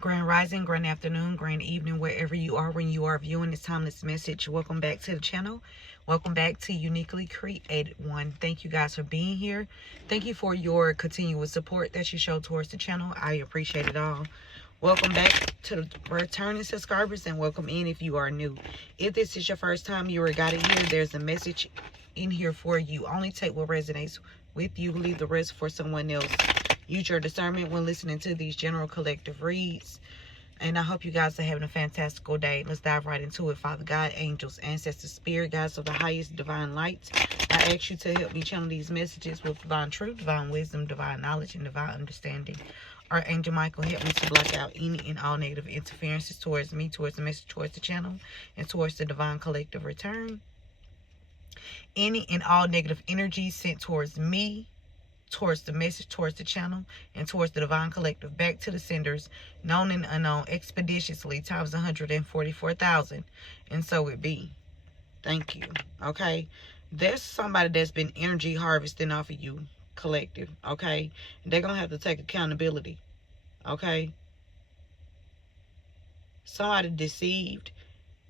Grand rising, grand afternoon, grand evening, wherever you are when you are viewing this timeless message. Welcome back to the channel. Welcome back to Uniquely Created One. Thank you guys for being here. Thank you for your continuous support that you show towards the channel. I appreciate it all. Welcome back to the returning subscribers, and welcome in if you are new. If this is your first time you were guided here, there's a message in here for you. Only take what resonates with you, leave the rest for someone else. Use your discernment when listening to these general collective reads. And I hope you guys are having a fantastical day. Let's dive right into it. Father God, angels, ancestors, spirit guides of the highest divine light, I ask you to help me channel these messages with divine truth, divine wisdom, divine knowledge, and divine understanding. Archangel Michael, help me to block out any and all negative interferences towards me, towards the message, towards the channel, and towards the divine collective return. Any and all negative energy sent towards me, towards the message, towards the channel, and towards the divine collective, back to the senders, known and unknown, expeditiously, times 144,000. And so it be. Thank you. Okay? There's somebody that's been energy harvesting off of you, collective. Okay? They're going to have to take accountability. Okay? Somebody deceived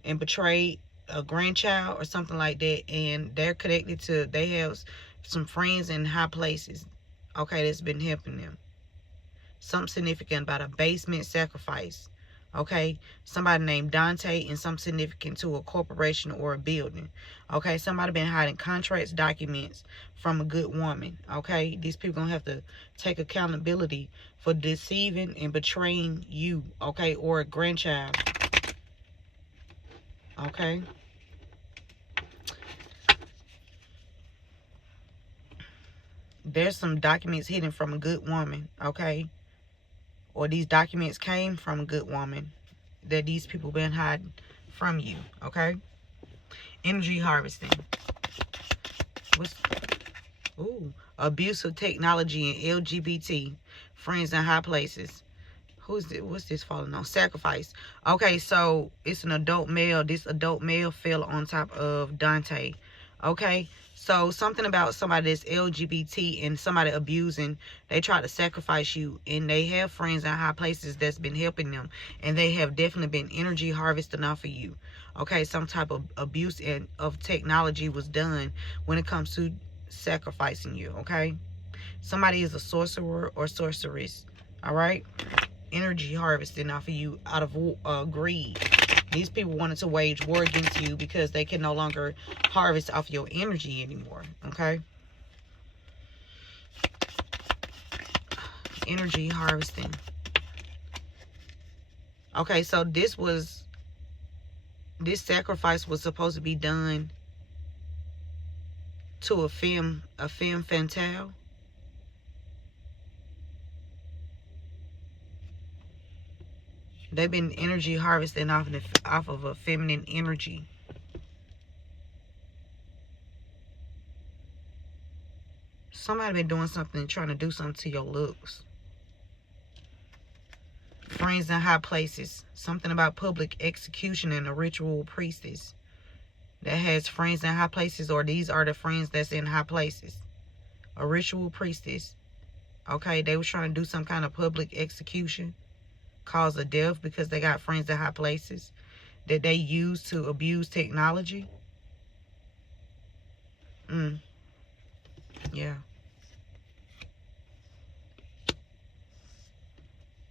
and betrayed a grandchild or something like that, and they're connected to, they have some friends in high places, okay, that's been helping them. Something significant about a basement sacrifice, okay? Somebody named Dante, and something significant to a corporation or a building, okay? Somebody been hiding contracts, documents from a good woman, okay? These people gonna have to take accountability for deceiving and betraying you, okay, or a grandchild, okay? There's some documents hidden from a good woman, okay? Or these documents came from a good woman that these people been hiding from you, okay? Energy harvesting. Abuse of technology and LGBT. Friends in high places. Who's this? What's this falling on? Sacrifice. Okay, so it's an adult male. This adult male fell on top of Dante. Okay, so something about somebody that's LGBT and somebody abusing, they try to sacrifice you, and they have friends in high places that's been helping them, and they have definitely been energy harvesting off of you. Okay, some type of abuse and of technology was done when it comes to sacrificing you. Okay, somebody is a sorcerer or sorceress. All right, energy harvesting off of you out of greed. These people wanted to wage war against you because they can no longer harvest off your energy anymore, okay? Energy harvesting. Okay, so this sacrifice was supposed to be done to a femme fatale. They've been energy harvesting off of a feminine energy. Somebody been doing something, trying to do something to your looks. Friends in high places. Something about public execution and a ritual priestess that has friends in high places, or these are the friends that's in high places. A ritual priestess. Okay, they was trying to do some kind of public execution, cause of death, because they got friends in high places that they use to abuse technology. Yeah.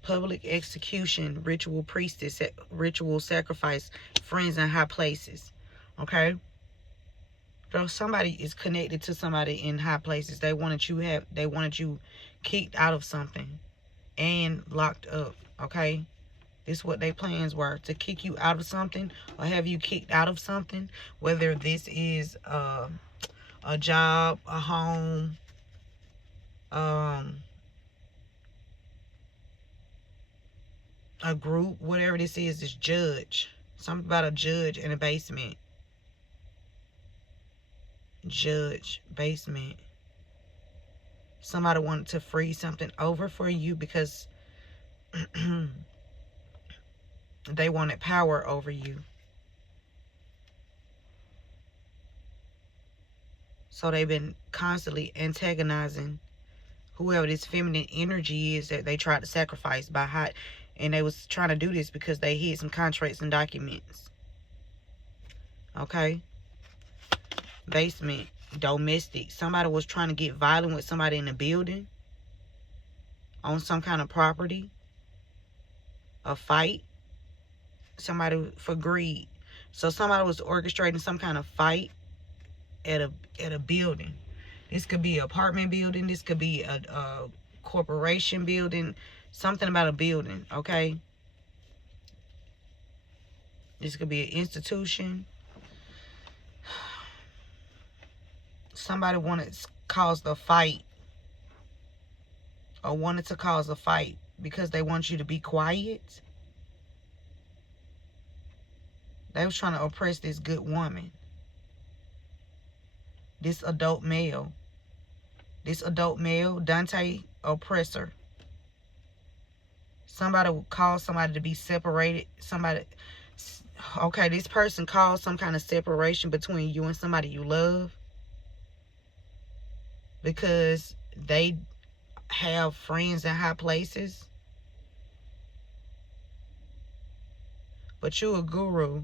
Public execution, ritual priestess, ritual sacrifice, friends in high places. Okay? So somebody is connected to somebody in high places. They wanted you kicked out of something and locked up. Okay? This is what their plans were, to kick you out of something or have you kicked out of something, whether this is a job, a home, a group, whatever this is judge. Something about a judge in a basement. Judge, basement. Somebody wanted to free something over for you because they wanted power over you. So they've been constantly antagonizing whoever this feminine energy is that they tried to sacrifice by And they was trying to do this because they hid some contracts and documents. Okay? Basement. Domestic. Somebody was trying to get violent with somebody in the building. On some kind of property. A fight. Somebody for greed. So somebody was orchestrating some kind of fight at a building. This could be an apartment building. This could be a corporation building. Something about a building, okay? This could be an institution. Somebody wanted to cause the fight. Or wanted to cause a fight because they want you to be quiet. They was trying to oppress this good woman. This adult male. This adult male, Dante, oppressor. Somebody would cause somebody to be separated. Somebody, okay, this person caused some kind of separation between you and somebody you love. Because they have friends in high places. But you a guru.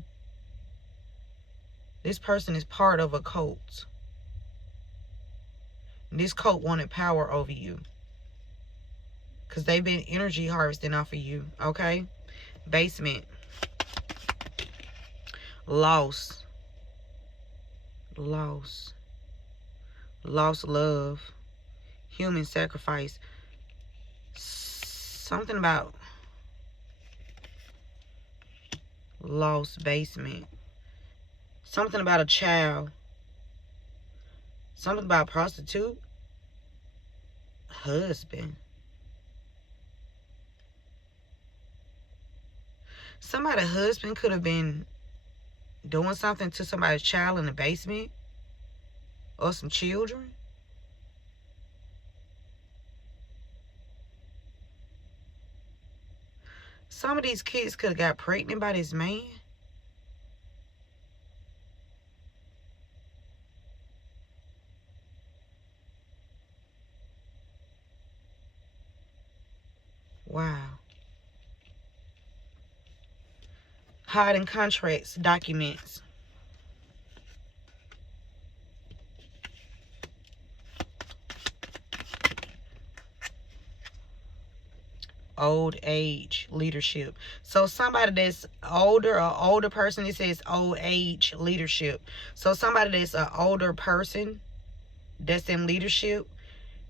This person is part of a cult. This cult wanted power over you. Because they've been energy harvesting off of you. Okay? Basement. Loss. Loss. Lost love. Human sacrifice. Something about lost basement. Something about a child. Something about prostitute. Husband. Somebody's husband could have been doing something to somebody's child in the basement. Or some children. Some of these kids could have got pregnant by this man. Wow. Hiding contracts, documents. Old age leadership. So somebody that's older, an older person, it says old age leadership. So somebody that's an older person that's in leadership,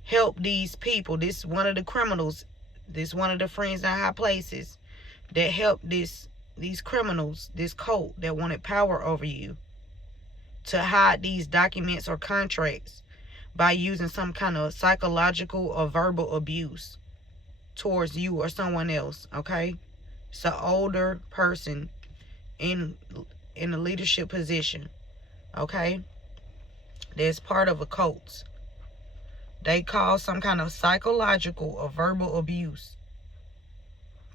help these people. This one of the criminals, this one of the friends in high places that helped these criminals, this cult that wanted power over you, to hide these documents or contracts by using some kind of psychological or verbal abuse towards you or someone else. Okay? It's an older person in a leadership position. Okay? That's part of a cult. They cause some kind of psychological or verbal abuse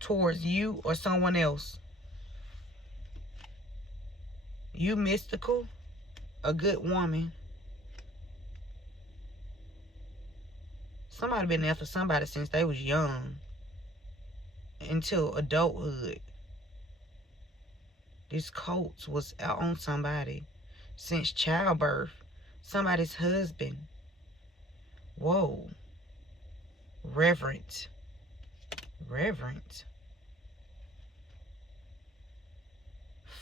towards you or someone else. You mystical, a good woman. Somebody been there for somebody since they was young until adulthood. This cult was out on somebody since childbirth. Somebody's husband. Whoa. Reverent. Reverent.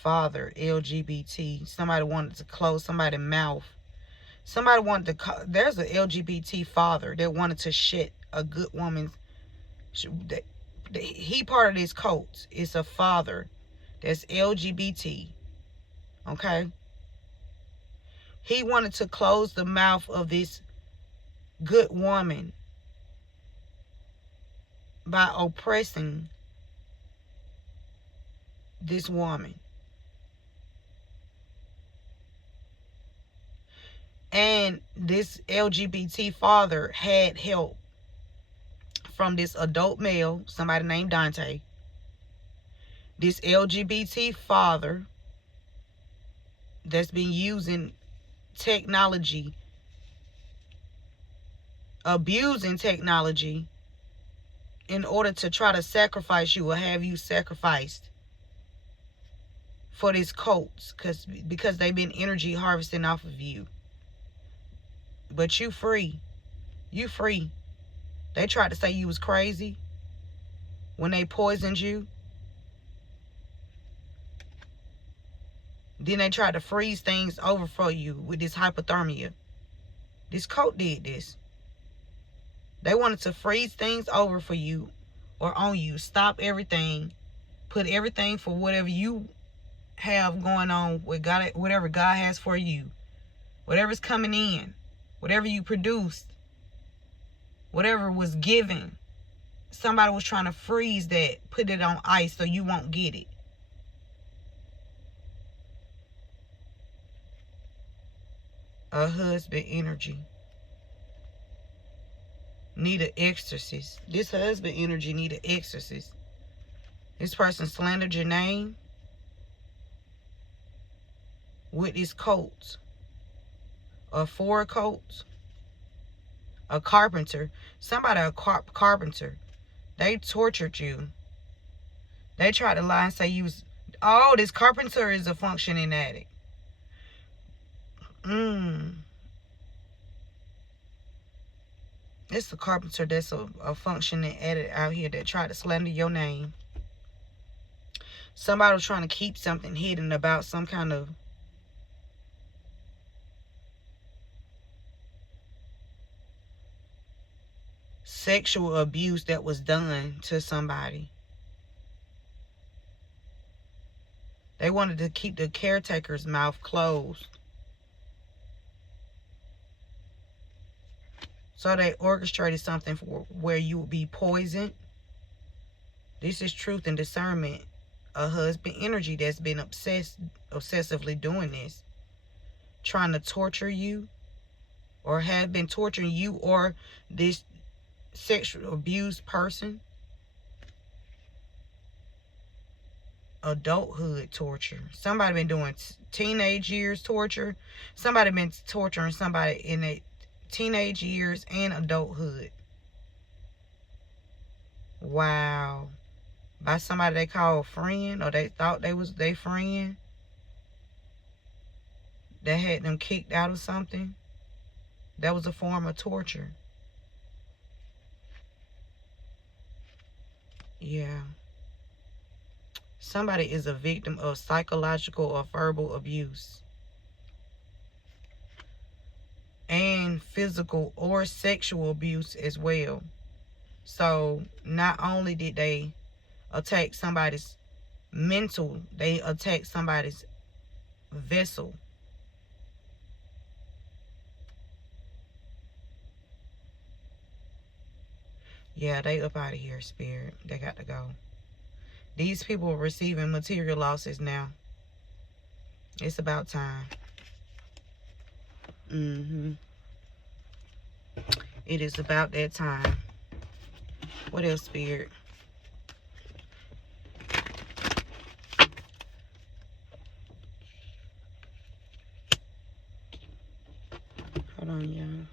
Father, LGBT. Somebody wanted to close somebody's mouth. Somebody wanted to, there's an LGBT father that wanted to shit a good woman's, he part of this cult. It's a father that's LGBT. Okay? He wanted to close the mouth of this good woman by oppressing this woman. And this LGBT father had help from this adult male, somebody named Dante. This LGBT father that's been using technology, abusing technology in order to try to sacrifice you or have you sacrificed for this cult, because they've been energy harvesting off of you. But you free. You free. They tried to say you was crazy when they poisoned you. Then they tried to freeze things over for you with this hypothermia. This cult did this. They wanted to freeze things over for you or on you. Stop everything. Put everything for whatever you have going on with God, whatever God has for you. Whatever's coming in. Whatever you produced. Whatever was given. Somebody was trying to freeze that. Put it on ice so you won't get it. A husband energy. Need an exorcist. This husband energy need an exorcist. This person slandered your name with his coats. A four coats. A carpenter. Somebody a carpenter. They tortured you. They tried to lie and say you was... Oh, this carpenter is a functioning addict. It's a carpenter that's a functioning addict out here that tried to slander your name. Somebody was trying to keep something hidden about some kind of sexual abuse that was done to somebody. They wanted to keep the caretaker's mouth closed. So they orchestrated something for where you would be poisoned. This is truth and discernment. A husband energy that's been obsessively doing this. Trying to torture you. Or have been torturing you or this sexual abused person. Adulthood torture. Somebody been doing teenage years torture. Somebody been torturing somebody in a teenage years and adulthood. Wow. By somebody they call a friend, or they thought they was their friend, that had them kicked out of something. That was a form of torture. Yeah. Somebody is a victim of psychological or verbal abuse. And physical or sexual abuse as well. So not only did they attack somebody's mental, they attacked somebody's vessel. Yeah, they up out of here, spirit. They got to go. These people are receiving material losses now. It's about time. It is about that time. What else, spirit? Hold on, y'all.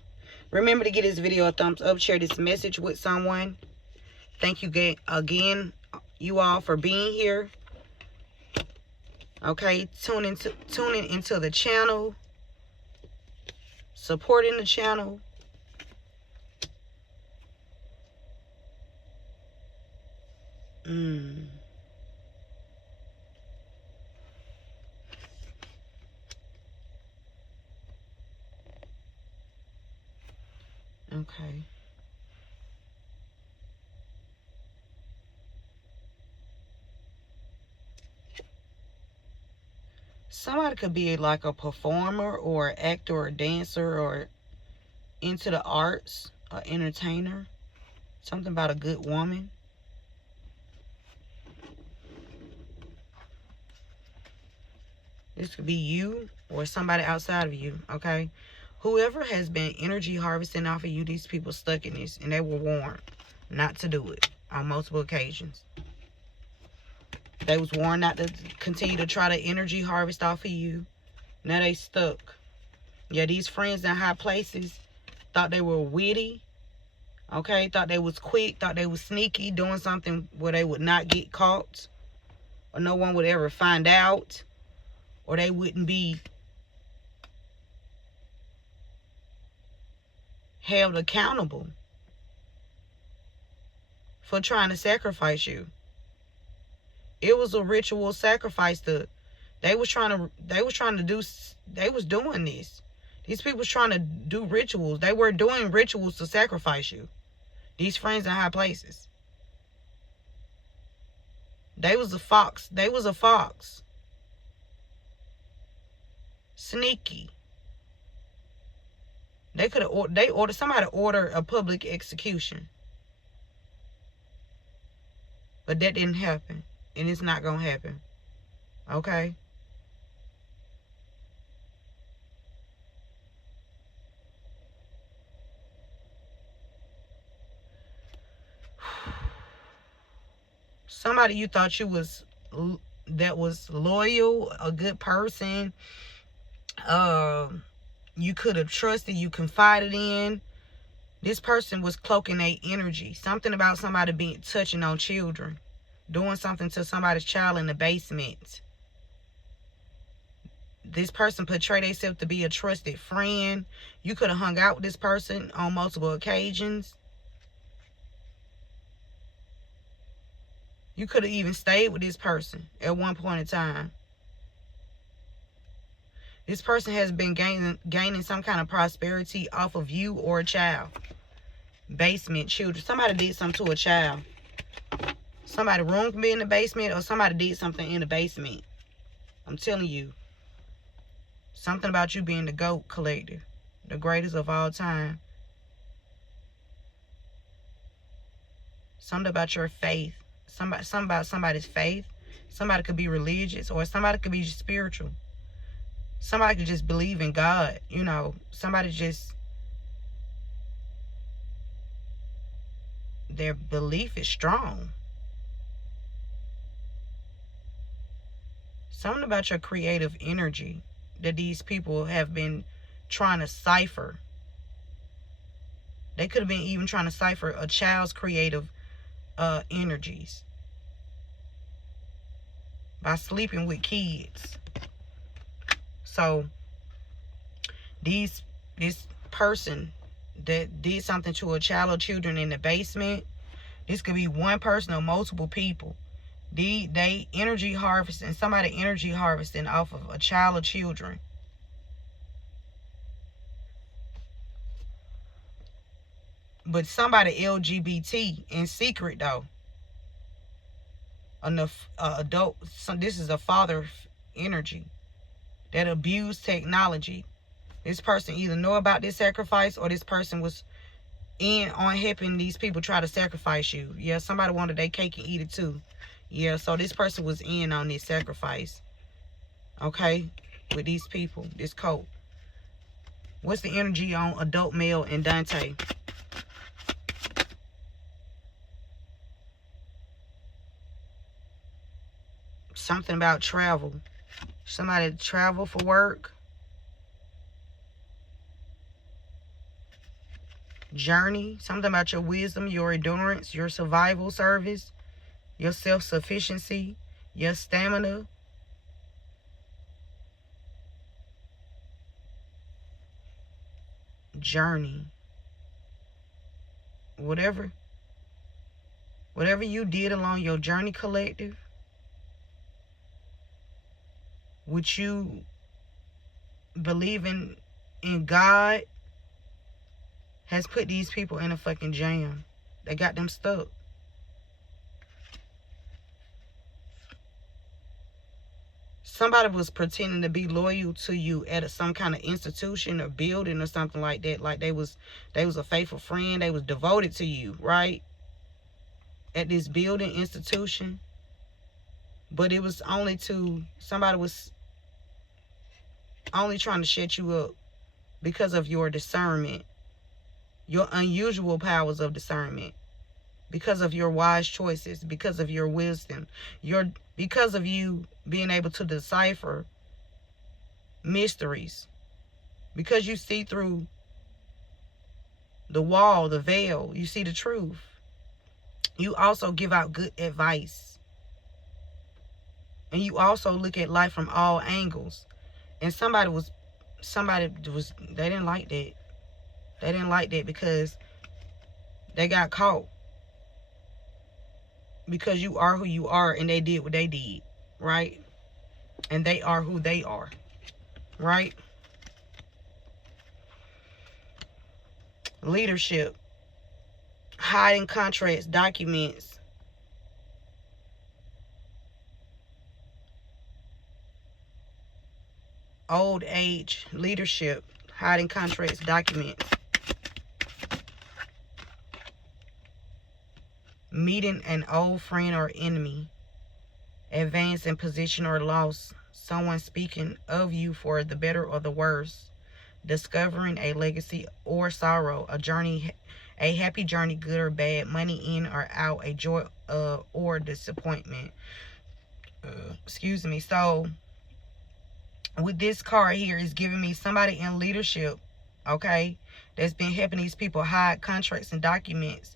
Remember to give this video a thumbs up. Share this message with someone. Thank you again, you all, for being here. Okay, tuning into the channel. Supporting the channel. Okay. Somebody could be like a performer or an actor or a dancer or into the arts, an entertainer. Something about a good woman. This could be you or somebody outside of you, okay? Whoever has been energy harvesting off of you, these people stuck in this, and they were warned not to do it on multiple occasions. They was warned not to continue to try to energy harvest off of you. Now they stuck. Yeah, these friends in high places thought they were witty, Okay, thought they was quick, thought they was sneaky, doing something where they would not get caught, or no one would ever find out, or they wouldn't be held accountable for trying to sacrifice you. It was a ritual sacrifice. They was doing this. These people was trying to do rituals. They were doing rituals to sacrifice you. These friends in high places. They was a fox. They was a fox. Sneaky. They could have ordered somebody order a public execution. But that didn't happen. And it's not gonna happen. Okay? Somebody you thought that was loyal, a good person, you could have trusted, you confided in. This person was cloaking their energy. Something about somebody touching on children, doing something to somebody's child in the basement. This person portrayed themselves to be a trusted friend. You could have hung out with this person on multiple occasions. You could have even stayed with this person at one point in time. This person has been gaining some kind of prosperity off of you or a child. Basement children. Somebody did something to a child. Somebody's room can be in the basement, or somebody did something in the basement. I'm telling you. Something about you being the GOAT collector. The greatest of all time. Something about your faith. Something about somebody's faith. Somebody could be religious, or somebody could be spiritual. Somebody could just believe in God. You know, somebody just, their belief is strong. Something about your creative energy that these people have been trying to cipher. They could have been even trying to cipher a child's creative energies by sleeping with kids. So this person that did something to a child or children in the basement, this could be one person or multiple people. They energy harvesting, somebody energy harvesting off of a child or children. But somebody LGBT in secret though. Enough adult. So this is a father energy that abused technology. This person either know about this sacrifice, or this person was in on helping these people try to sacrifice you. Yeah, somebody wanted their cake and eat it too. Yeah, so this person was in on this sacrifice. Okay? With these people, this cult. What's the energy on adult male and Dante? Something about travel. Somebody travel for work. Journey. Something about your wisdom, your endurance, your survival service, your self-sufficiency, your stamina. Journey. Whatever you did along your journey, collective, would you believing in God has put these people in a fucking jam. They got them stuck. Somebody was pretending to be loyal to you at some kind of institution or building or something like that. Like they was a faithful friend. They was devoted to you, right? At this building institution. But it was only somebody was only trying to shut you up because of your discernment. Your unusual powers of discernment. Because of your wise choices. Because of your wisdom. Because of you being able to decipher mysteries. Because you see through the wall, the veil. You see the truth. You also give out good advice. And you also look at life from all angles. And somebody was, they didn't like that. They didn't like that because they got caught. Because you are who you are and they did what they did, right? And they are who they are, right? Leadership. Hiding contracts, documents. Old age, leadership. Hiding contracts, documents. Meeting an old friend or enemy. Advance in position or loss. Someone speaking of you for the better or the worse. Discovering a legacy or sorrow. A journey, a happy journey, good or bad. Money in or out. A joy or disappointment. Excuse me. So with this card here, is giving me somebody in leadership, okay, that's been helping these people hide contracts and documents,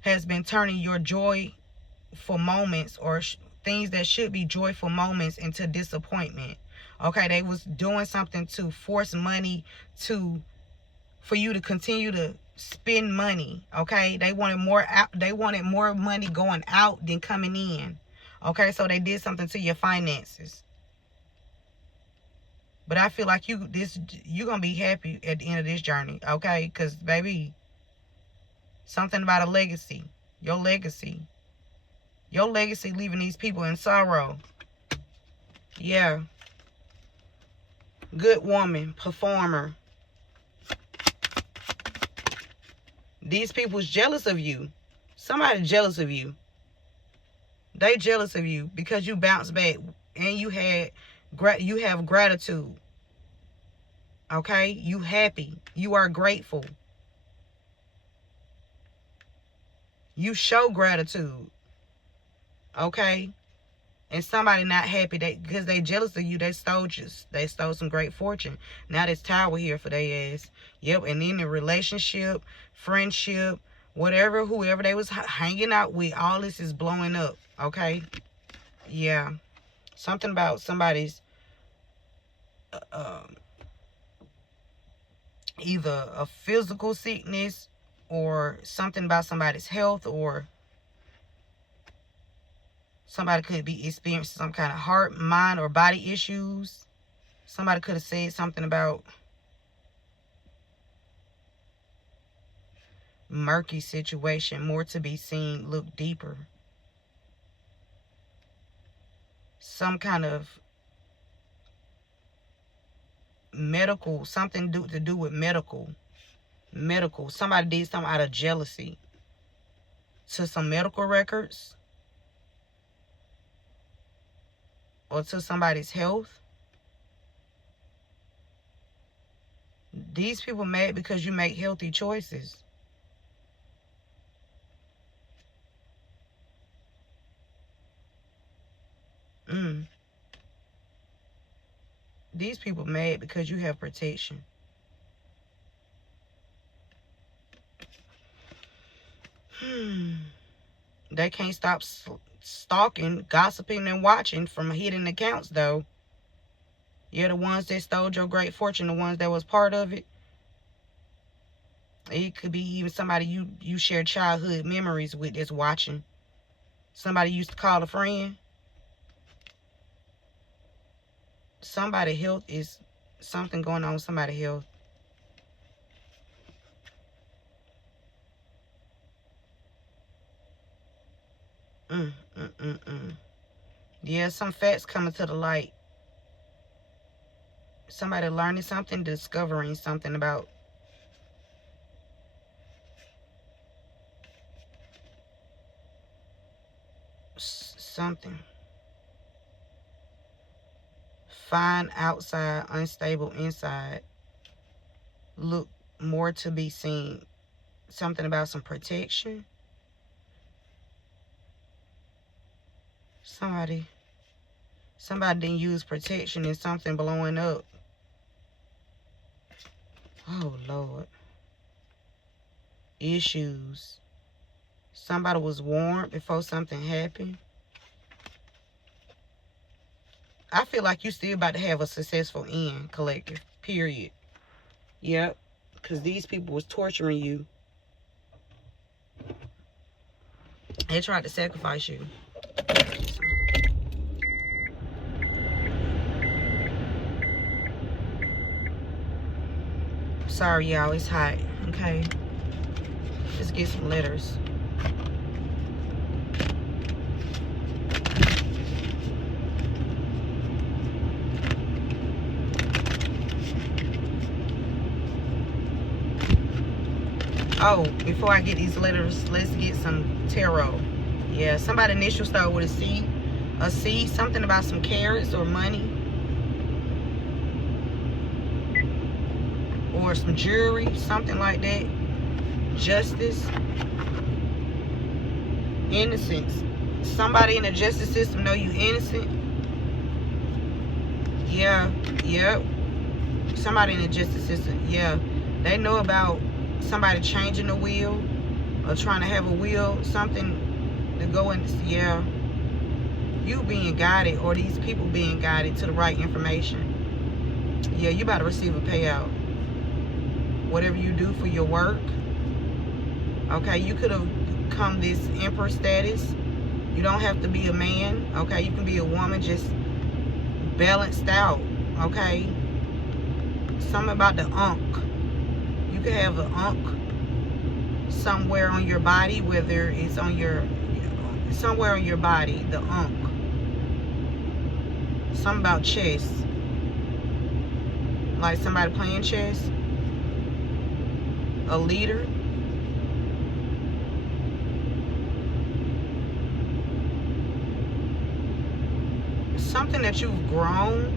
has been turning your joyful moments or things that should be joyful moments into disappointment. Okay, they was doing something to force money for you to continue to spend money. Okay, they wanted more out, they wanted more money going out than coming in. Okay, so they did something to your finances. But I feel like you're gonna be happy at the end of this journey, okay? Because baby, something about a legacy. Your legacy leaving these people in sorrow. Yeah. Good woman, performer. These people's jealous of you. Somebody jealous of you. They jealous of you because you bounced back and you have gratitude. Okay? You happy. You are grateful. You show gratitude. Okay? And somebody not happy because they jealous of you, they stole some great fortune. Now this tower here for their ass. Yep, and in the relationship, friendship, whatever, whoever they was hanging out with, all this is blowing up. Okay? Yeah. Something about somebody's either a physical sickness or something about somebody's health, or somebody could be experiencing some kind of heart, mind, or body issues. Somebody could have said something about murky situation, more to be seen, look deeper. Some kind of medical, something to do with medical. Somebody did something out of jealousy to some medical records or to somebody's health. These people mad because you make healthy choices. These people mad because you have protection. They can't stop stalking, gossiping, and watching from hidden accounts, though. You're the ones that stole your great fortune, the ones that was part of it. It could be even somebody you share childhood memories with that's watching. Somebody you used to call a friend. Somebody's health is something going on with somebody's health. Yeah, some facts coming to the light. Somebody learning something, discovering something about something. Fine outside, unstable inside. Look more to be seen. Something about some protection. Somebody didn't use protection and something blowing up. Oh, Lord. issues. Somebody was warned before something happened. I feel like you still about to have a successful end, collective. Period. Yep. Because these people was torturing you. They tried to sacrifice you. Sorry, y'all. It's hot. Okay. Let's get some letters. Oh, before I get these letters, let's get some tarot. Yeah, somebody initial start with a C. A C, something about some carrots or money. Or some jewelry, something like that. Justice. Innocence. Somebody in the justice system know you innocent. Yeah, yep. Somebody in the justice system, yeah. They know about somebody changing the wheel or trying to have a wheel, something to go in. Yeah, you being guided or these people being guided to the right information. Yeah, you about to receive a payout. Whatever you do for your work. Okay, you could have come this emperor status. You don't have to be a man. Okay, you can be a woman, just balanced out. Okay, something about the unk. You could have an unk somewhere on your body, whether it's on your, somewhere on your body, the unk. Something about chess. Like somebody playing chess. A leader. Something that you've grown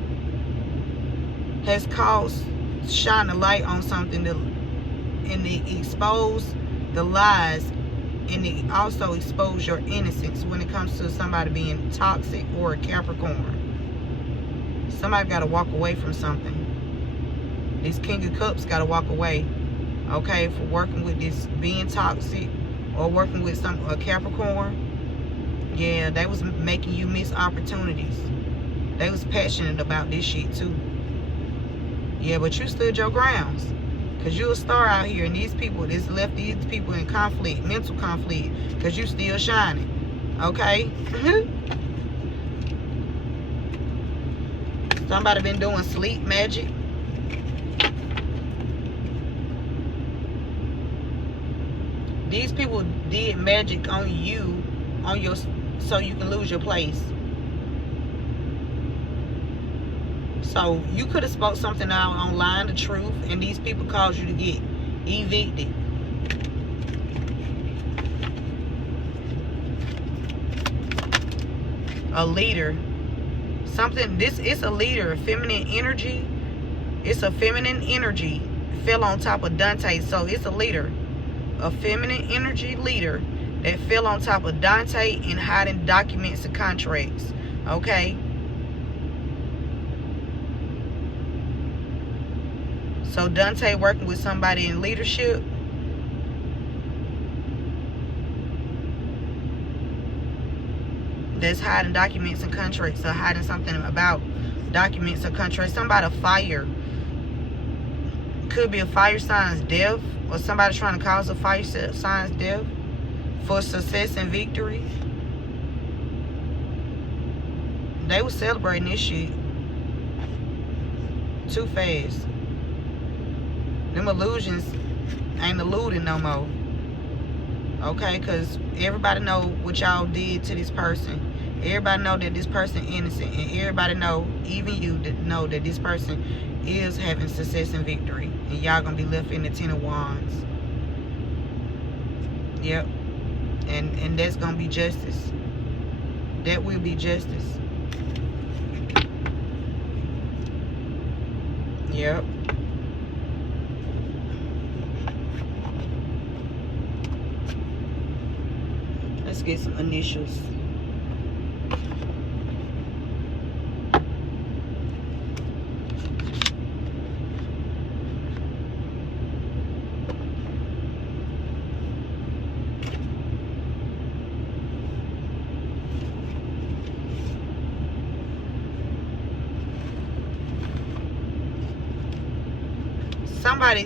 has caused, shine a light on something that, and it expose the lies, and it also expose your innocence when it comes to somebody being toxic or a Capricorn. Somebody got to walk away from something. This King of Cups got to walk away, okay, for working with this being toxic or working with a Capricorn. Yeah, they was making you miss opportunities. They was passionate about this shit too. Yeah, but you stood your grounds. Because you're a star out here. And these people, this left these people in conflict, mental conflict. Because you still shining. Okay? Somebody been doing sleep magic. These people did magic on you, on your, so you can lose your place. So you could have spoke something out online, the truth, and these people caused you to get evicted. A leader. Something, this is a leader, feminine energy. It's a feminine energy. Fell on top of Dante, so it's a leader. A feminine energy leader that fell on top of Dante and hiding documents and contracts. Okay? So Dante working with somebody in leadership. That's hiding documents and contracts, or hiding something about documents or contracts. Somebody fire. Could be a fire sign's death, or somebody trying to cause a fire sign's death for success and victory. They was celebrating this shit too fast. Them illusions ain't eluding no more. Okay, because everybody know what y'all did to this person. Everybody know that this person innocent. And everybody know, even you, know that this person is having success and victory. And y'all gonna be left in the 10 of Wands. Yep. And that's gonna be justice. That will be justice. Yep. Let's get some initials.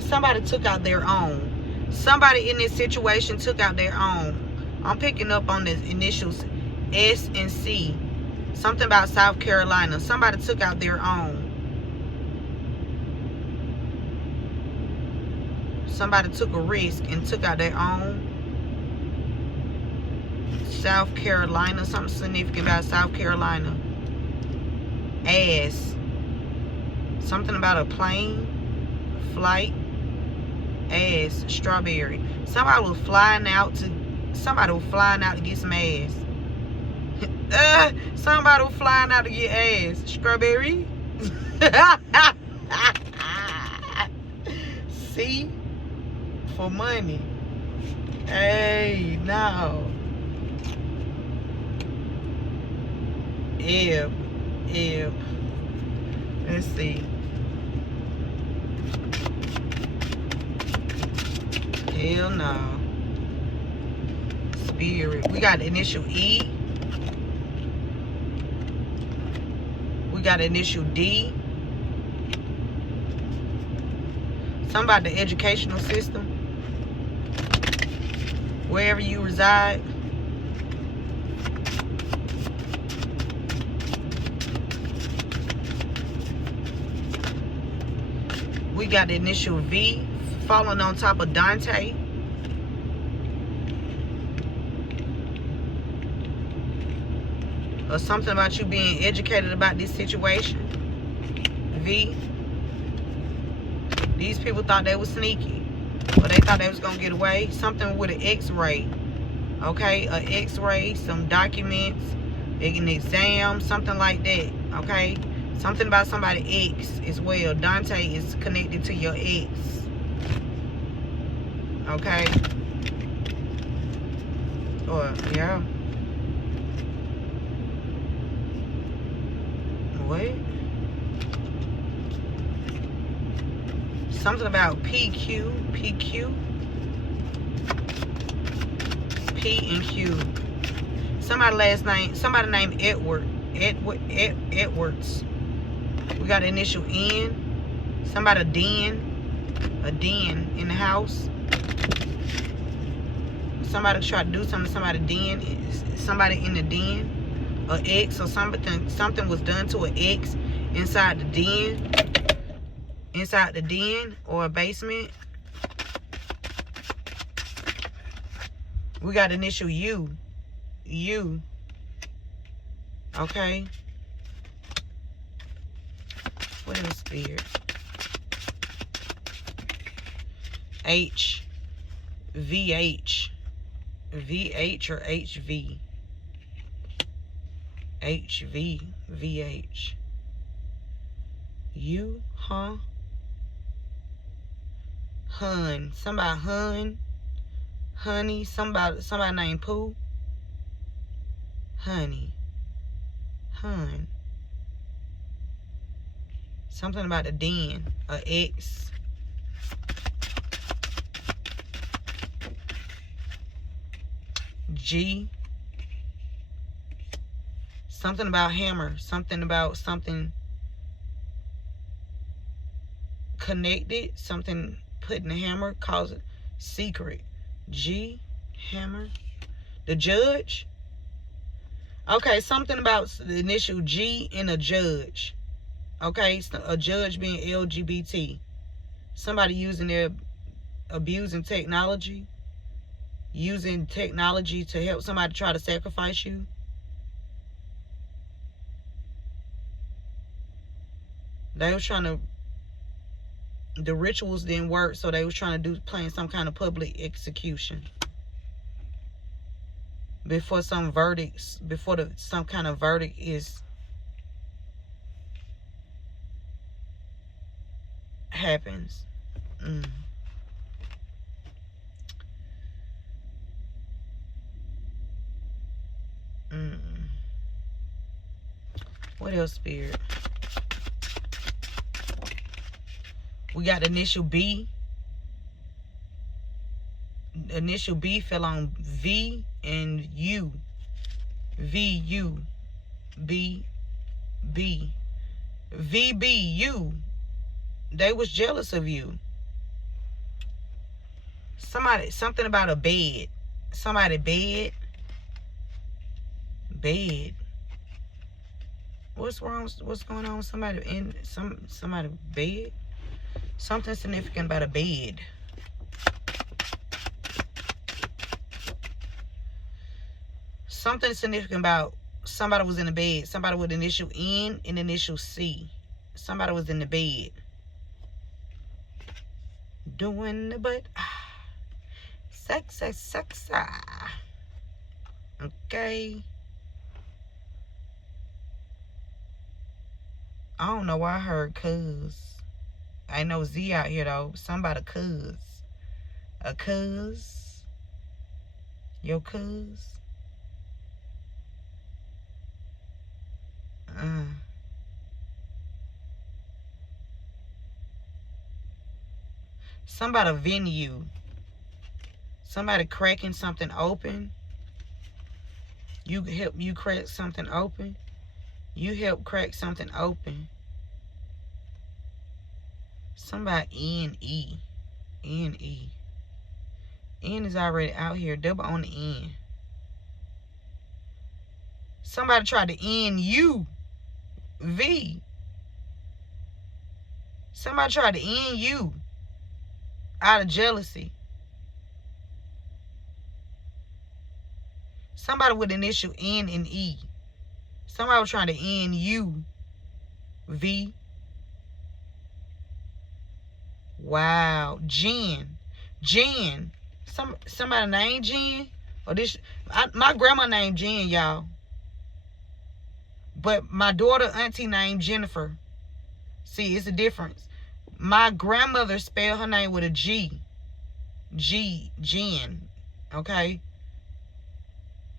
somebody took out their own. Somebody in this situation took out their own. I'm picking up on the initials S and C. Something about South Carolina. Somebody took out their own. Somebody took a risk and took out their own. South Carolina. Something significant about South Carolina. Ass. Something about a plane. Flight. Ass. Strawberry. Somebody was flying out to get some ass. Somebody was flying out to get ass. Strawberry. See? For money. Hey, no. Ebb. Let's see. Hell no. Spirit. We got the initial E. We got the initial D. Something about the educational system. Wherever you reside. We got the initial V falling on top of Dante. Or something about you being educated about this situation. V. These people thought they was sneaky. Or they thought they was going to get away. Something with an X-ray. Okay? An X-ray, some documents, an exam, something like that. Okay? Something about somebody X as well. Dante is connected to your X. Okay? Or, yeah. What? Something about PQ. P and Q. Somebody named Edwards. We got initial N. Somebody a den in the house. Somebody try to do something to somebody den. Somebody in the den. A X or something was done to an X inside the den. Inside the den or a basement. We got initial U. Okay. What else, Spirit? H. VH. VH or HV? HV. VH. U, huh? Hun. Somebody Hun. Honey. Somebody named Pooh. Honey. Hun. Something about a den. A X. G. Something about hammer. Something about something connected. Something put in the hammer. Calls it secret. G. Hammer. The judge. Okay, something about the initial G and a judge. Okay, a judge being LGBT. Somebody abusing technology. Using technology to help somebody try to sacrifice you. They was trying to, the rituals didn't work, so they was trying to plan some kind of public execution. Before some verdicts, some kind of verdict is happens. What else, Spirit? We got initial B. Initial B fell on V and U. VU. B. VBU. They was jealous of you. Something about a bed. Somebody bed. Bed. What's wrong? What's going on with somebody in somebody bed? Something significant about a bed. Something significant about somebody was in the bed. Somebody with initial N and initial C. Somebody was in the bed. Doing the butt. Sex. Okay. I don't know why I heard cuz. I know Z out here though. Somebody cuz. A cuz. Your cuz. Somebody venue. Somebody cracking something open. You help you crack something open. You help crack something open. Somebody N-E. N-E. N is already out here. Double on the N. Somebody tried to N-U-V. Somebody tried to N-U out of jealousy. Somebody with initial N and E. Somebody was trying to N-U-V. Wow. Jen. Somebody named Jen? Or this? My grandma named Jen, y'all. But my daughter, auntie named Jennifer. See, it's a difference. My grandmother spelled her name with a G. Jen. Okay?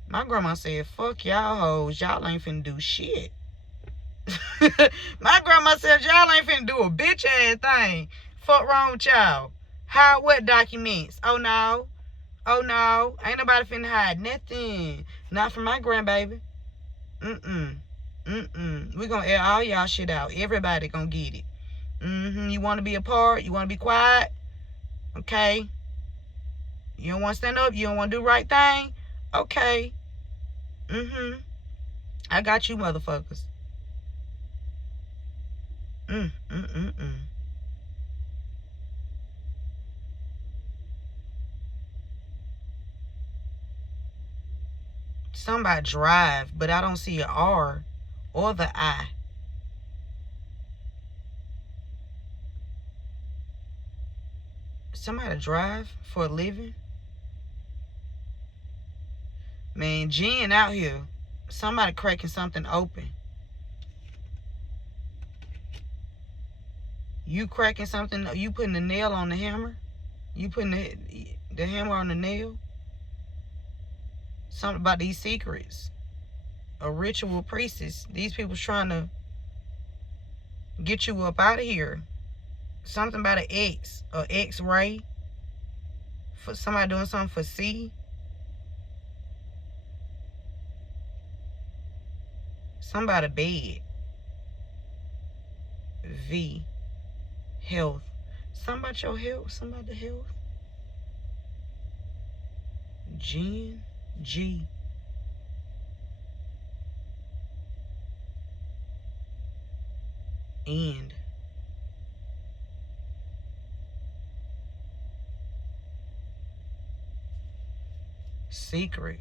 My grandma said, fuck y'all hoes. Y'all ain't finna do shit. My grandma said, y'all ain't finna do a bitch ass thing. Fuck wrong with y'all. Hide what documents? Oh no. Ain't nobody finna hide nothing. Not from my grandbaby. We gonna air all y'all shit out. Everybody gonna get it. You wanna be a part? You wanna be quiet? Okay. You don't wanna stand up? You don't wanna do the right thing? Okay. I got you motherfuckers. Somebody drive, but I don't see an R or the I. Somebody drive for a living? Man, Jen out here. Somebody cracking something open. You cracking something, you putting the nail on the hammer? You putting the hammer on the nail? Something about these secrets. A ritual priestess. These people's trying to get you up out of here. Something about an X or X-ray. For somebody doing something for C. Somebody bed. V. Health. Something about your health. Something about the health. Jen. G. And. Secret.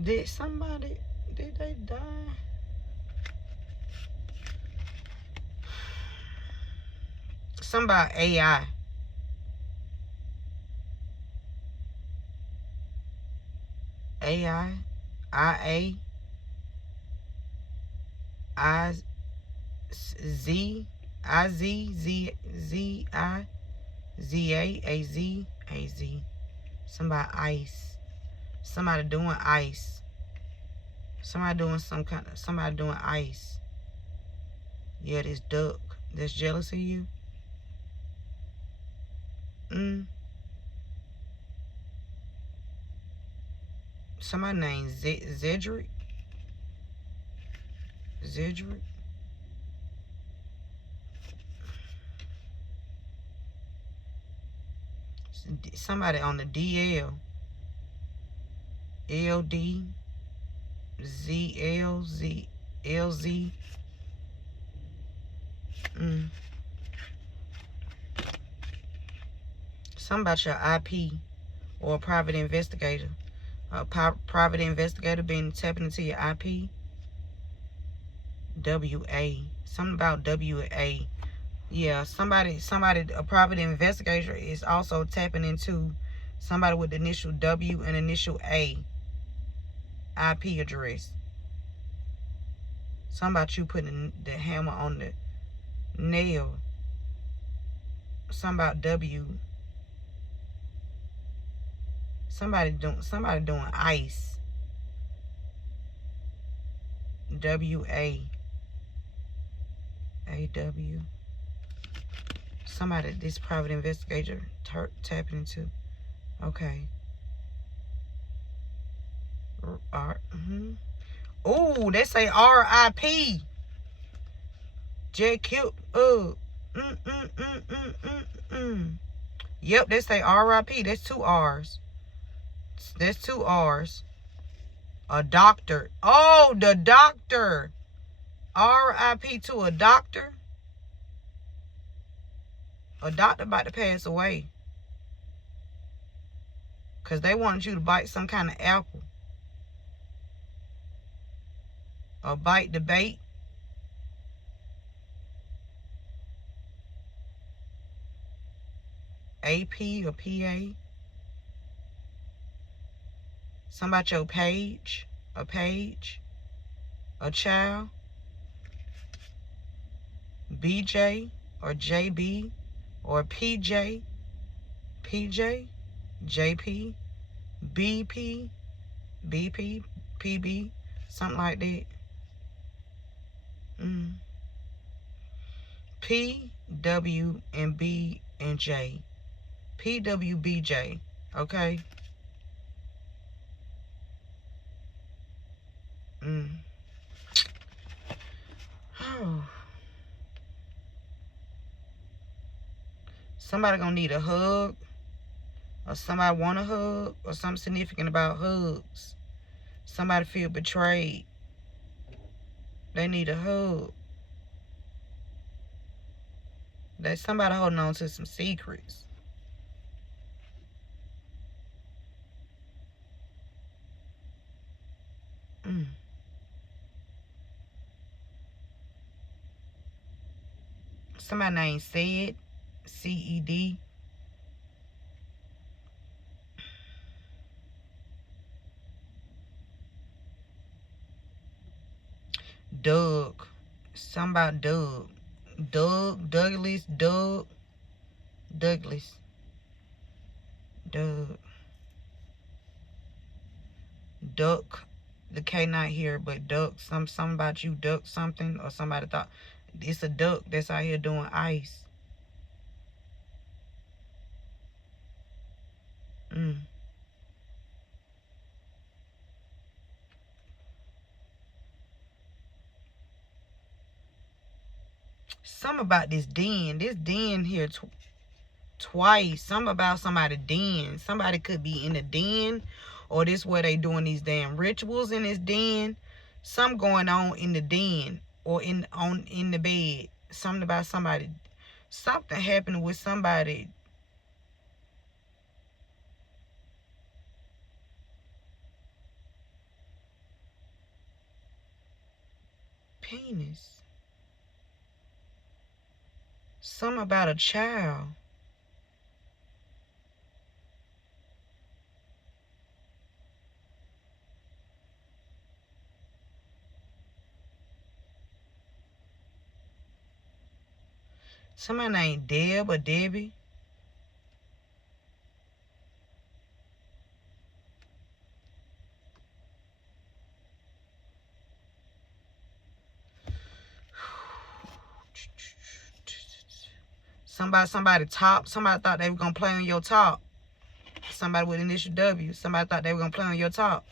Did they die? Somebody AI. AI. IA. Z. AZ. Somebody ice. Somebody doing ice. Somebody doing somebody doing ice. Yeah, this duck that's jealous of you. Somebody named Zedric. somebody on the DL. LD. ZLZ. LZ. Something about your IP or a private investigator. A private investigator been tapping into your IP. WA. Something about WA. Yeah, somebody, a private investigator is also tapping into somebody with the initial W and initial A IP address. Something about you putting the hammer on the nail. Something about W. Somebody doing ice. WA. AW. Somebody, this private investigator tapping into. Okay. Oh, they say RIP. JQ. Yep, they say RIP. That's 2 R's. That's 2 R's. A doctor. Oh, the doctor. RIP to a doctor. A doctor about to pass away. Because they wanted you to bite some kind of apple. Or bite the bait. AP or PA. Something about your page. A page. A child. BJ or JB or PJ. PJ. JP. BP. BP. PB. Something like that. P, W, and B, and J. PWBJ. Okay? Oh. Somebody gonna need a hug. Or somebody want a hug. Or something significant about hugs. Somebody feel betrayed. They need a hug. There's somebody holding on to some secrets. Somebody named Ced. CED. Doug. Something about Doug. Douglas. Doug. Duck. The K not here, but duck. Something about you duck something, or somebody thought it's a duck that's out here doing ice. Something about this den. This den here twice. Something about somebody den. Somebody could be in the den, or this where they doing these damn rituals in this den. Something going on in the den or in the bed. Something about somebody. Something happened with somebody. Penis. Something about a child. Somebody named Deb or Debbie. Somebody top. Somebody thought they were going to play on your top. Somebody with initial W. Somebody thought they were going to play on your top.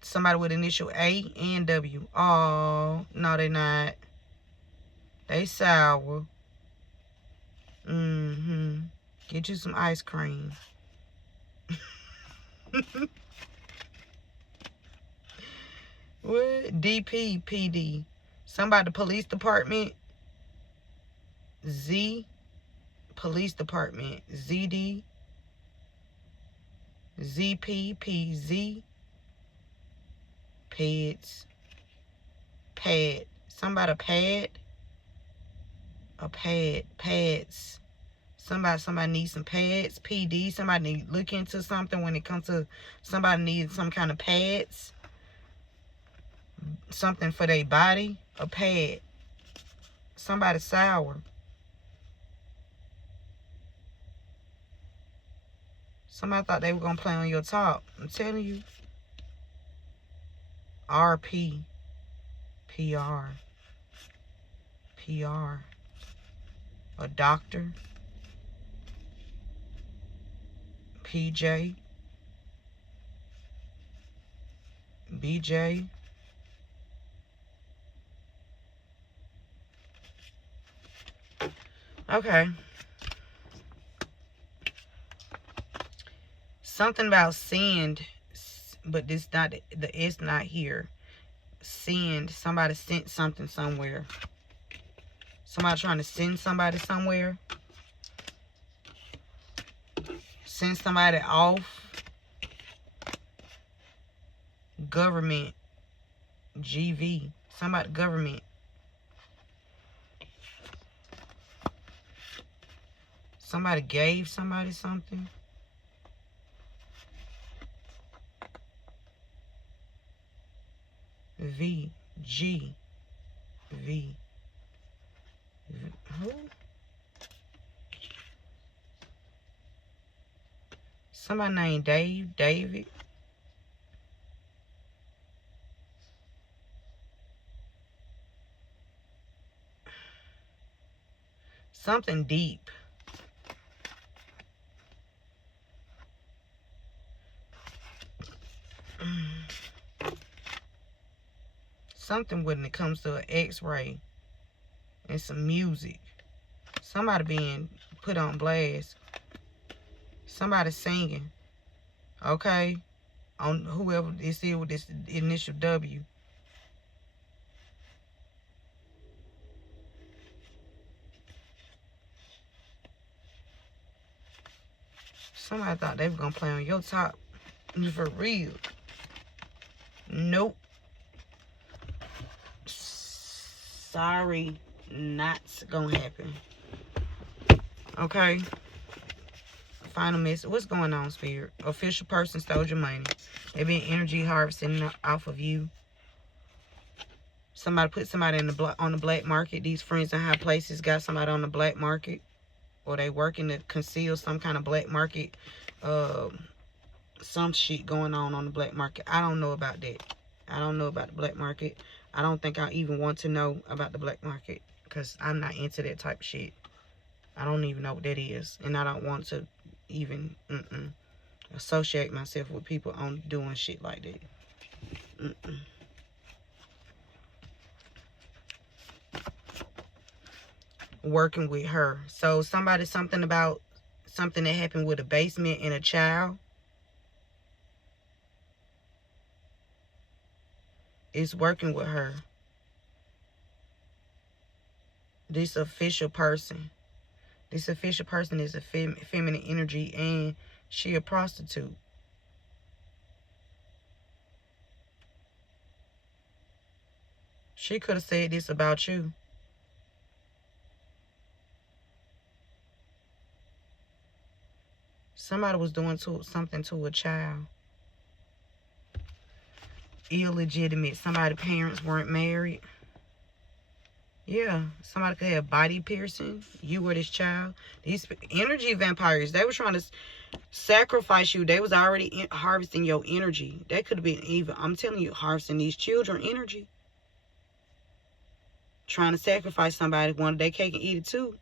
Somebody with initial A and W. Oh, no, they not. They sour. Get you some ice cream. What? DPPD. Somebody, police department. Z. Police department. ZD. ZPPZ. Pads. Pad. Somebody pad. A pad. Pads. Somebody needs some pads. PD. Somebody need to look into something when it comes to somebody needs some kind of pads. Something for their body. A pad. Somebody sour. Somebody thought they were going to play on your top. I'm telling you. RP. PR. PR. A doctor. PJ. BJ. Okay. Something about send, but this not the S not here. Send. Somebody sent something somewhere. Somebody trying to send somebody somewhere. Send somebody off. Government. GV. Somebody government. Somebody gave somebody something. V. G. V. Who? Somebody named Dave. David. Something deep. Something when it comes to an X-ray and some music. Somebody being put on blast. Somebody singing. Okay? On whoever this is with this initial W. Somebody thought they were going to play on your top. For real. Nope. Sorry, not gonna happen. Okay. Final message. What's going on, Spirit? Official person stole your money. They been energy harvesting off of you. Somebody put somebody in on the black market. These friends in high places got somebody on the black market, or they working to conceal some kind of black market. Some shit going on the black market. I don't know about that. I don't know about the black market. I don't think I even want to know about the black market, because I'm not into that type of shit. I don't even know what that is, and I don't want to even associate myself with people on doing shit like that. Working with her. So something about something that happened with a basement and a child. Is working with her. This official person. This official person is a feminine energy, and she a prostitute. She could have said this about you. Somebody was doing something to a child. Illegitimate. Somebody's parents weren't married. Yeah, somebody could have body piercing. You were this child. These energy vampires, they were trying to sacrifice you. They was already harvesting your energy. They could have been even, I'm telling you, harvesting these children energy. Trying to sacrifice somebody, wanted their cake and eat it too.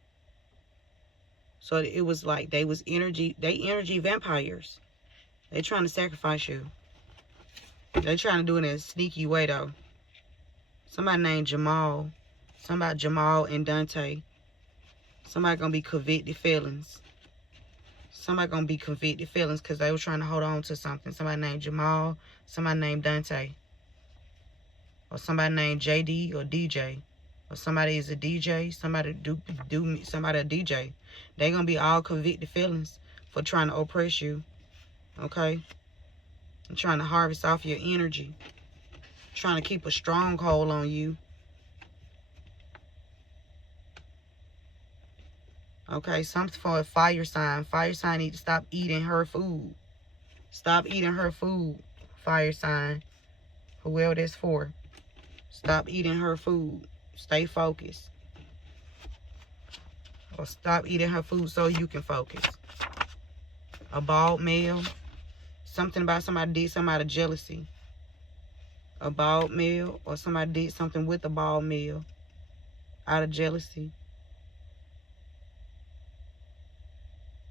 So it was like they energy vampires. They trying to sacrifice you. They trying to do it in a sneaky way though. Somebody named Jamal. Somebody Jamal and Dante. Somebody gonna be convicted felons. Somebody gonna be convicted feelings because they were trying to hold on to something. Somebody named Jamal, somebody named Dante, or somebody named JD or DJ, or somebody is a DJ, somebody somebody a DJ. They gonna be all convicted feelings for trying to oppress you, okay? And trying to harvest off your energy, trying to keep a stronghold on you. Okay, something for a fire sign. Fire sign need to stop eating her food. Stop eating her food, fire sign. Whoever that's for. Stop eating her food. Stay focused. Or stop eating her food so you can focus. A bald male. Something about somebody did something out of jealousy. A bald male, or somebody did something with a bald male out of jealousy.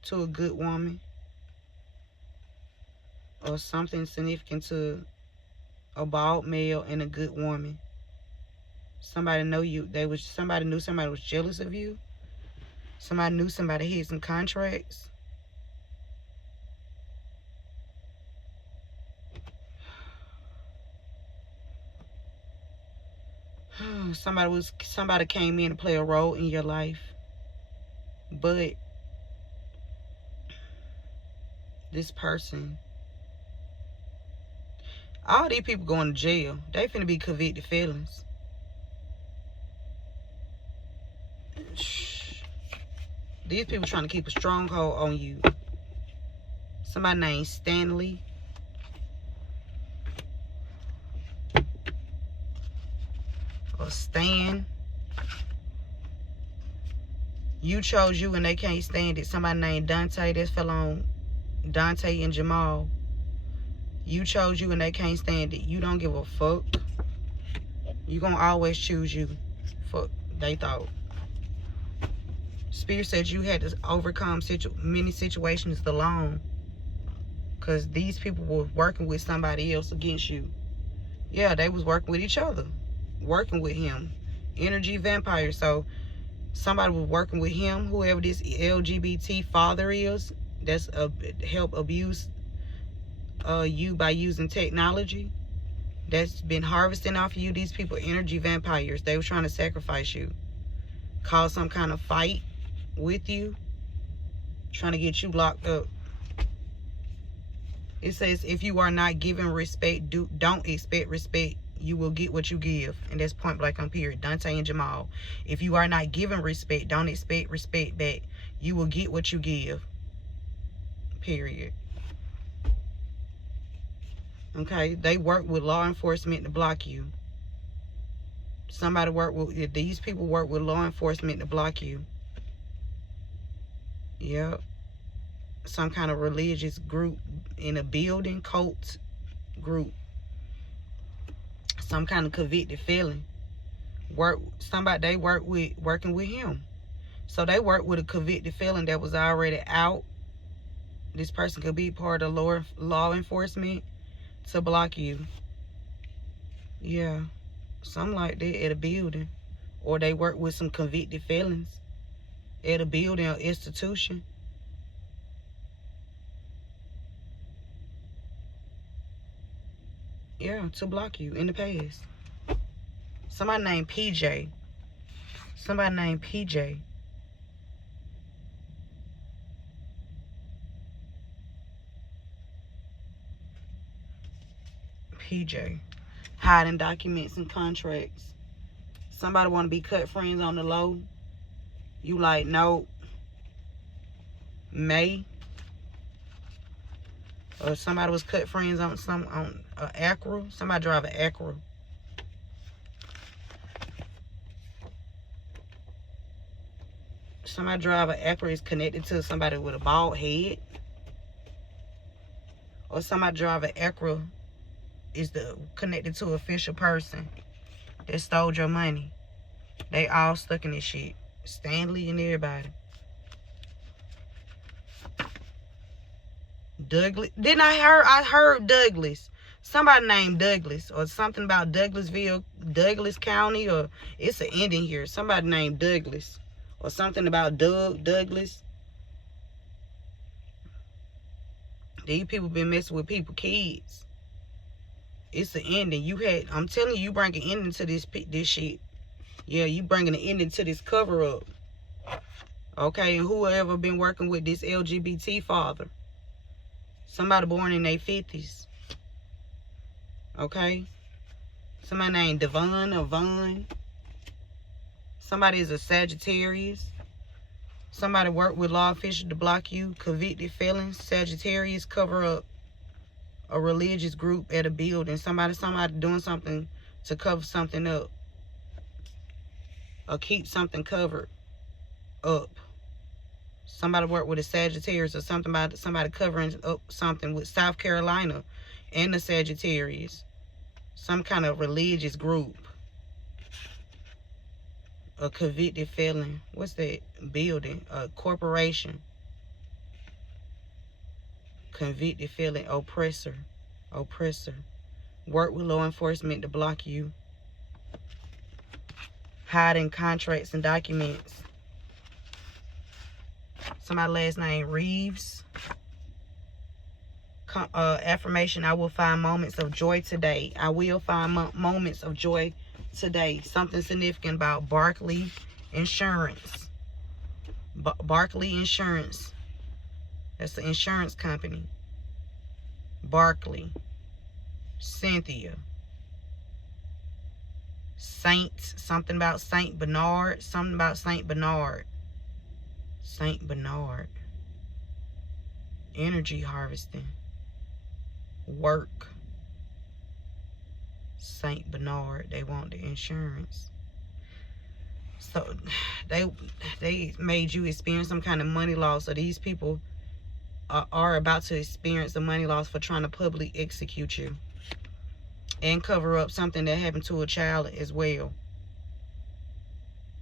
To a good woman, or something significant to a bald male and a good woman. Somebody know you. Somebody knew somebody was jealous of you. Somebody knew somebody had some contracts. Somebody came in to play a role in your life, but this person, all these people going to jail. They finna be convicted felons. These people trying to keep a stronghold on you. Somebody named Stanley. Or Stan. You chose you and they can't stand it. Somebody named Dante. This fell on Dante and Jamal. You chose you and they can't stand it. You don't give a fuck. You gonna always choose you. Fuck, they thought. Spirit said you had to overcome many situations alone. Because these people were working with somebody else against you. Yeah, they was working with each other. Working with him. Energy vampire. So somebody was working with him. Whoever this LGBT father is. That's help abuse you by using technology. That's been harvesting off of you. These people are energy vampires. They were trying to sacrifice you. Cause some kind of fight with you. Trying to get you locked up. It says, if you are not given respect, don't expect respect. You will get what you give. And that's point blank on period. Dante and Jamal. If you are not given respect, don't expect respect back. You will get what you give. Period. Okay? They work with law enforcement to block you. These people work with law enforcement to block you. Yep. Some kind of religious group in a building, cult group. Some kind of convicted felon. They working with him. So they work with a convicted felon that was already out. This person could be part of law enforcement to block you. Yeah. Something like that at a building. Or they work with some convicted felons at a building or institution. Yeah, to block you in the past. Somebody named PJ. Somebody named PJ. PJ. Hiding documents and contracts. Somebody want to be cut friends on the low. You like, no. May. Or somebody was cut friends on an Acura. Somebody drive an Acura. Somebody drive an Acura is connected to somebody with a bald head. Or somebody drive an Acura is connected to an official person that stole your money. They all stuck in this shit. Stanley and everybody. Douglas. I heard Douglas. Somebody named Douglas. Or something about Douglasville, Douglas County. Or it's an ending here. Somebody named Douglas. Or something about Douglas. These people been messing with people, kids. It's the ending. I'm telling you, bring an ending to this shit. Yeah, you bringing an ending to this cover up. Okay, and whoever been working with this LGBT father, somebody born in their 50s. Okay, somebody named Devon or Vaughn. Somebody is a Sagittarius. Somebody worked with law officials to block you. Convicted felons. Sagittarius cover up a religious group at a building. Somebody doing something to cover something up, or keep something covered up. Somebody worked with a Sagittarius or something about somebody covering up something with South Carolina and the Sagittarius. Some kind of religious group. A convicted felon. What's that? Building. A corporation. Convicted felon. Oppressor. Work with law enforcement to block you. Hiding contracts and documents. Somebody last name Reeves. Affirmation, I will find moments of joy today. I will find moments of joy today. Something significant about Barclay Insurance. Barclay Insurance. That's the insurance company. Barclay. Cynthia. Saint. Something about Saint Bernard. Something about Saint Bernard. Saint Bernard. Energy harvesting. Work. Saint Bernard. They want the insurance. So they made you experience some kind of money loss. So these people are about to experience the money loss for trying to publicly execute you and cover up something that happened to a child as well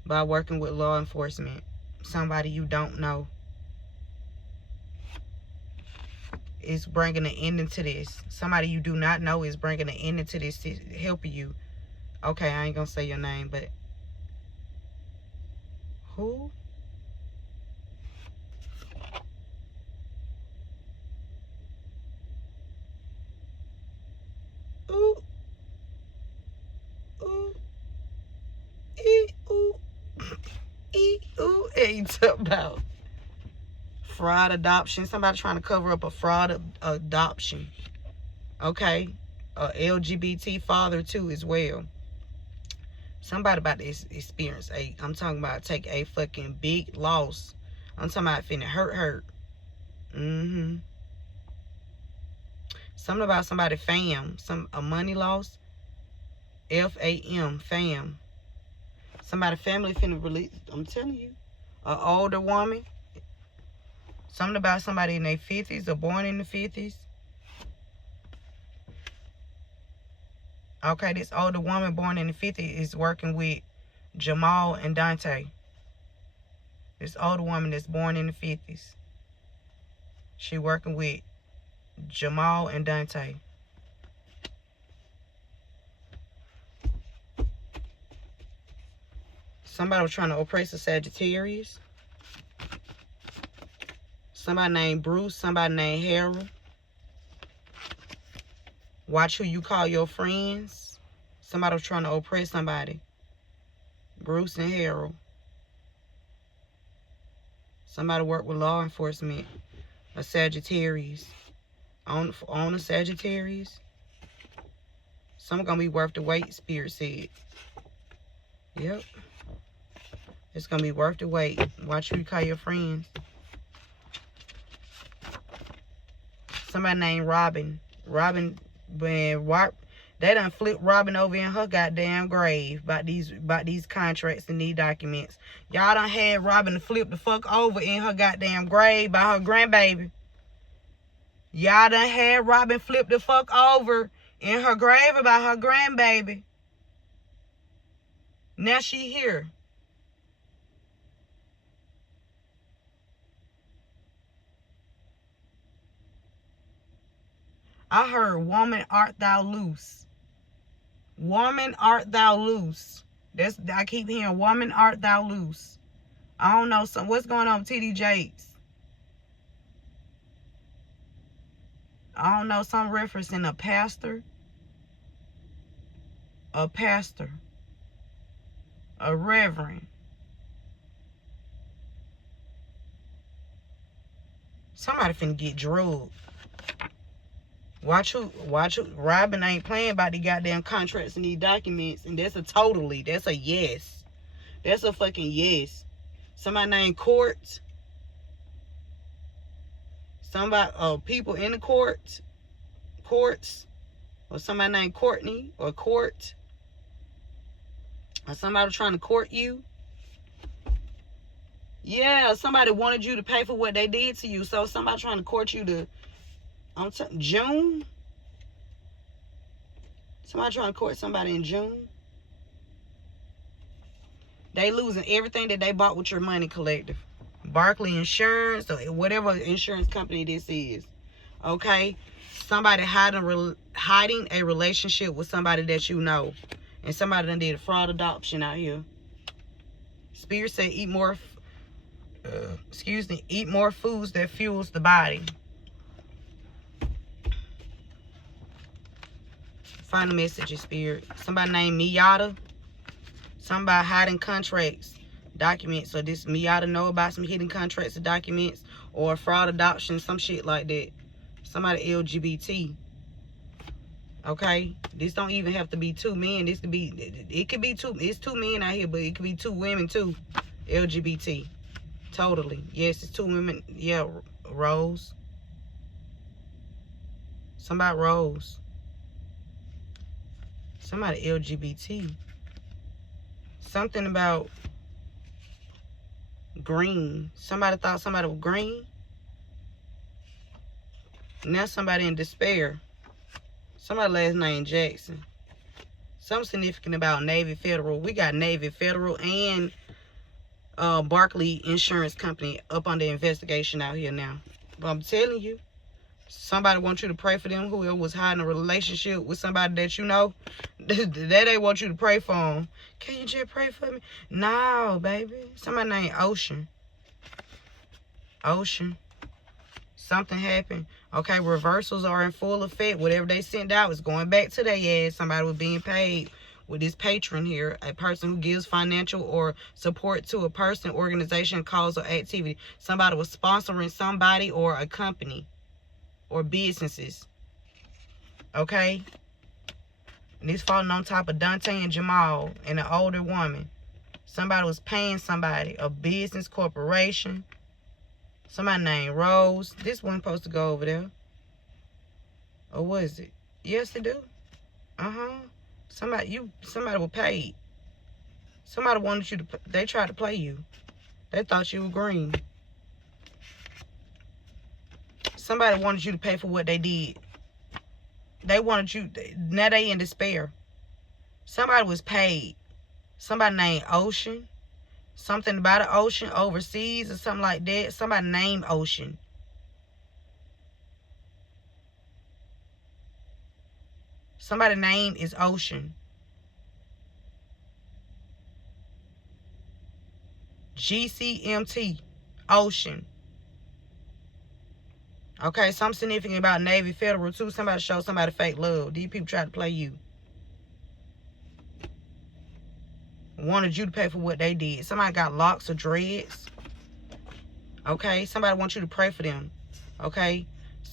by working with law enforcement. Somebody you don't know is bringing an ending to this. Somebody you do not know is bringing an ending to this to help you. Okay, I ain't gonna say your name, but who? Ooh. Ooh. Ooh. Ooh. Ain't about fraud adoption. Somebody trying to cover up a fraud adoption. Okay. A LGBT father too as well. Somebody about to experience I'm talking about take a fucking big loss. I'm talking about finna hurt. Something about somebody fam. A money loss. FAM. Fam. Somebody family finna release. I'm telling you. An older woman. Something about somebody in their 50s or born in the 50s. Okay, this older woman born in the 50s is working with Jamal and Dante. This older woman that's born in the 50s. She working with Jamal and Dante. Somebody was trying to oppress a Sagittarius. Somebody named Bruce. Somebody named Harold. Watch who you call your friends. Somebody was trying to oppress somebody. Bruce and Harold. Somebody worked with law enforcement. A Sagittarius. On a Sagittarius. Some gonna be worth the wait, Spirit said. Yep. It's gonna be worth the wait. Watch who you call your friends. Somebody named Robin. Robin, when they done flipped Robin over in her goddamn grave about these contracts and these documents. Y'all done had Robin flip the fuck over in her goddamn grave by her grandbaby. Y'all done had Robin flip the fuck over in her grave about her grandbaby. Now she here. I heard, woman, art thou loose. Woman, art thou loose. I keep hearing, woman, art thou loose. I don't know. What's going on with TD Jakes? I don't know, some reference in a pastor, a reverend. Somebody finna get drugged. Watch who. Robin ain't playing about the goddamn contracts and these documents. And that's a yes. That's a fucking yes. Somebody named Court. Somebody, people in the courts. Or somebody named Courtney or Court. Or somebody trying to court you. Yeah, somebody wanted you to pay for what they did to you. So somebody trying to court you to June. Somebody trying to court somebody in June. They losing everything that they bought with your money, collective. Barclay Insurance, or whatever insurance company this is. Okay? Somebody hiding a relationship with somebody that you know. And somebody done did a fraud adoption out here. Spirit said eat more foods that fuels the body. Final message in Spirit. Somebody named Miata. Somebody hiding contracts, documents. So this Miata know about some hidden contracts or documents or fraud adoption, some shit like that. Somebody LGBT. Okay? This don't even have to be two men. It could be two. It's two men out here, but it could be two women too. LGBT. Totally. Yes, it's two women. Yeah, Rose. Somebody Rose. Somebody LGBT. Something about green. Somebody thought somebody was green. Now somebody in despair. Somebody last name Jackson. Something significant about Navy Federal. We got Navy Federal and Barclay Insurance Company up under investigation out here now. But I'm telling you, somebody wants you to pray for them. Whoever was hiding a relationship with somebody that you know, that they want you to pray for them. Can you just pray for me? No, baby. Somebody named Ocean. Something happened. Okay, reversals are in full effect. Whatever they sent out is going back to their ass. Somebody was being paid with this patron here. A person who gives financial or support to a person, organization, cause, or activity. Somebody was sponsoring somebody or a company or businesses. Okay? And this falling on top of Dante and Jamal and an older woman. Somebody was paying somebody, a business, corporation. Somebody named Rose. This wasn't supposed to go over there. Or was it? Yes, it do. Somebody was paid. Somebody wanted you to, they tried to play you. They thought you were green. Somebody wanted you to pay for what they did. They wanted you, now they in despair. Somebody was paid. Somebody named Ocean. Something about an ocean overseas or something like that. Somebody named Ocean. Somebody's name is Ocean. GCMT. Ocean. Okay, something significant about Navy Federal too. Somebody showed somebody fake love. These people try to play you. Wanted you to pay for what they did. Somebody got locks or dreads. Okay, somebody wants you to pray for them. Okay,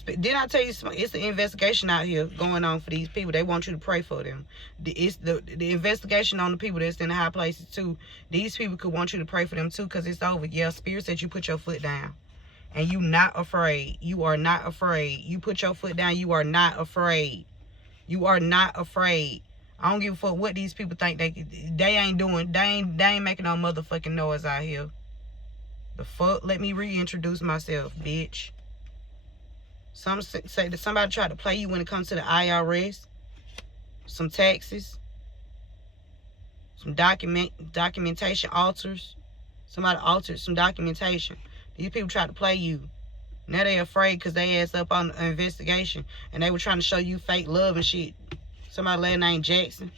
didn't I tell you it's an investigation out here going on for these people? They want you to pray for them. It's the investigation on the people that's in the high places too. These people could want you to pray for them too, because it's over. Yeah, Spirit said you put your foot down. And you not afraid. You are not afraid. You put your foot down. You are not afraid. You are not afraid. I don't give a fuck what these people think they ain't doing. They ain't making no motherfucking noise out here. The fuck? Let me reintroduce myself, bitch. Some say that somebody tried to play you when it comes to the IRS. Some taxes. Some documentation alters. Somebody altered some documentation. These people tried to play you. Now they afraid because they ass up on an investigation. And they were trying to show you fake love and shit. Somebody last name Jackson.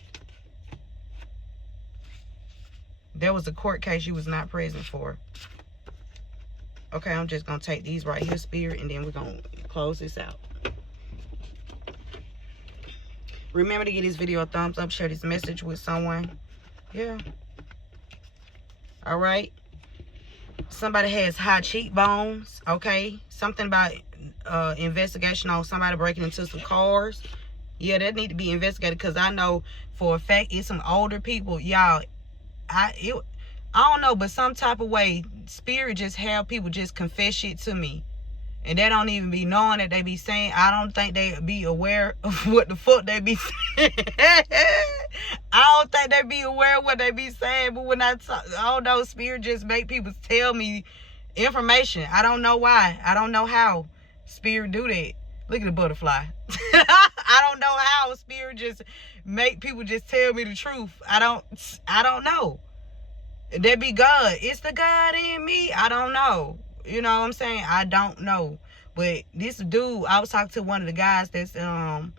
There was a court case you was not present for. Okay, I'm just going to take these right here, Spirit. And then we're going to close this out. Remember to give this video a thumbs up. Share this message with someone. Yeah. All right. Somebody has high cheekbones. Okay. Something about investigation on somebody breaking into some cars. Yeah, that need to be investigated, because I know for a fact it's some older people. Y'all, I don't know, but some type of way, spirit just have people just confess shit to me. And they don't even be knowing that they be saying. I don't think they be aware of what the fuck they be saying. I don't think they be aware of what they be saying. But when I talk, I don't know, spirit just make people tell me information. I don't know why. I don't know how spirit do that. Look at the butterfly. I don't know how spirit just make people just tell me the truth. I don't know. That be God. It's the God in me. I don't know. You know what I'm saying? I don't know. But this dude, I was talking to one of the guys that's in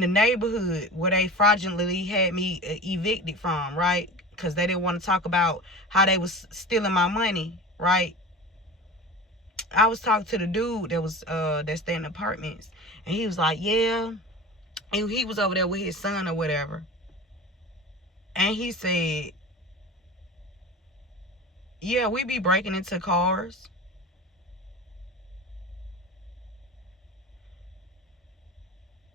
the neighborhood where they fraudulently had me evicted from, right? Because they didn't want to talk about how they was stealing my money, right? I was talking to the dude that was that stayed in apartments, and he was like, yeah. And he was over there with his son or whatever. And he said, yeah, we be breaking into cars.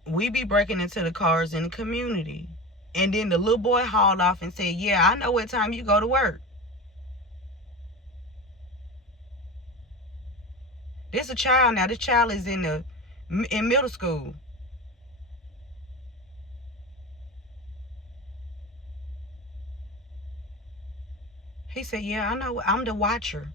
We be breaking into the cars in the community. And then the little boy hauled off and said, yeah, I know what time you go to work. This a child now. This child is in middle school. He said, yeah, I know. I'm the watcher.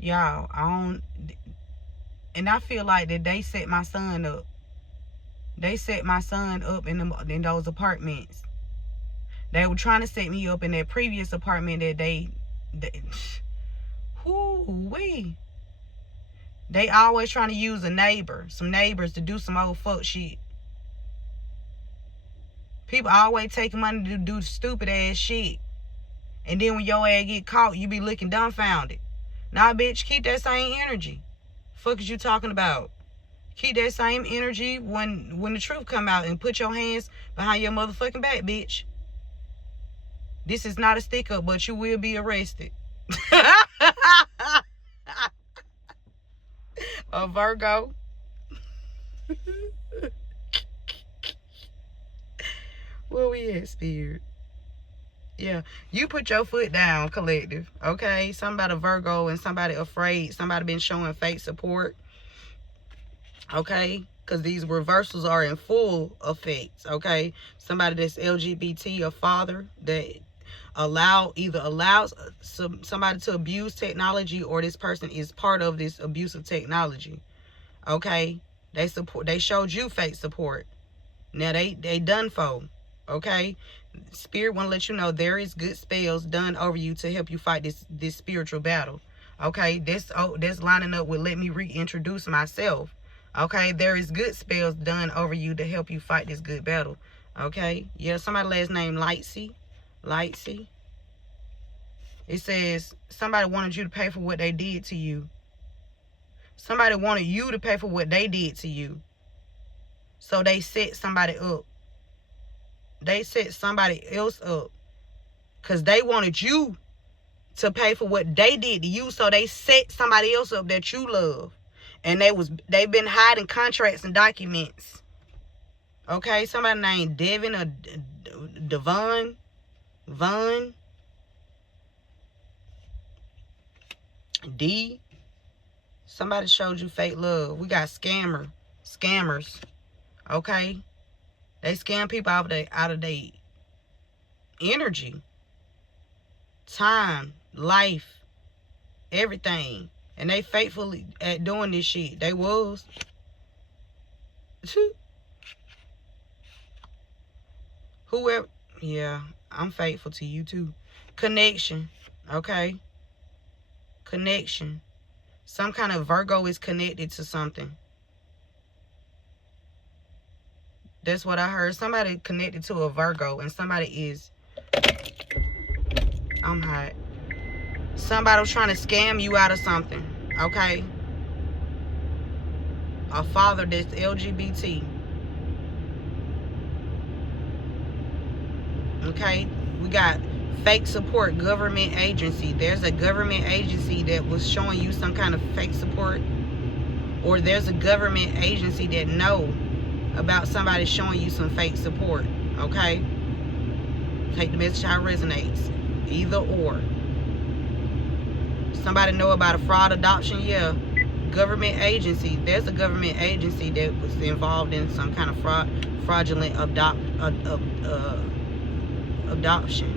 Y'all, and I feel like that they set my son up. They set my son up in those apartments. They were trying to set me up in that previous apartment that they always trying to use some neighbors to do some old fuck shit. People always taking money to do stupid ass shit. And then when your ass get caught, you be looking dumbfounded. Nah, bitch, keep that same energy. Fuck is you talking about? Keep that same energy when the truth come out, and put your hands behind your motherfucking back, bitch. This is not a stick up, but you will be arrested. A Virgo. Where we at, spirit? Yeah, you put your foot down, collective. Okay, somebody Virgo and somebody afraid. Somebody been showing fake support. Okay, because these reversals are in full effect. Okay, somebody that's LGBT, a father that either allows somebody to abuse technology, or this person is part of this abusive technology. Okay, they showed you fake support. Now they done for. Okay, spirit want to let you know there is good spells done over you to help you fight this spiritual battle. Okay, that's lining up with let me reintroduce myself. Okay, there is good spells done over you to help you fight this good battle. Okay, yeah, somebody last name Lightsy. It says somebody wanted you to pay for what they did to you. Somebody wanted you to pay for what they did to you. So they set somebody up. They set somebody else up because they wanted you to pay for what they did to you. So they set somebody else up that you love, and they've been hiding contracts and documents. Okay, somebody named Devin or Devon, Vaughn, D. Somebody showed you fake love. We got scammers. Okay. They scam people out of their energy, time, life, everything. And they faithfully at doing this shit. They was. Whoever, yeah, I'm faithful to you too. Connection, okay? Connection. Some kind of Virgo is connected to something. That's what I heard. Somebody connected to a Virgo, and somebody is, I'm hot. Somebody was trying to scam you out of something, okay? A father that's LGBT. Okay? We got fake support, government agency. There's a government agency that was showing you some kind of fake support. Or there's a government agency that know about somebody showing you some fake support. Okay? Take the message how it resonates. Either or. Somebody know about a fraud adoption? Yeah. Government agency. There's a government agency that was involved in some kind of fraudulent adoption.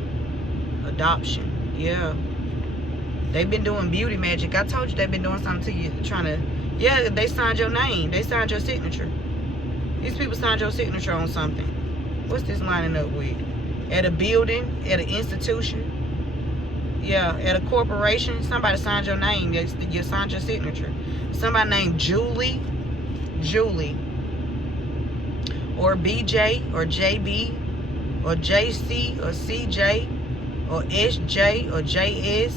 Yeah. They've been doing beauty magic. I told you they've been doing something to you, trying to. Yeah, they signed your name. They signed your signature. These people signed your signature on something. What's this lining up with? At a building, at an institution. Yeah, at a corporation, somebody signed your name. You signed your signature. Somebody named Julie, or BJ, or JB, or JC, or CJ, or SJ, or JS,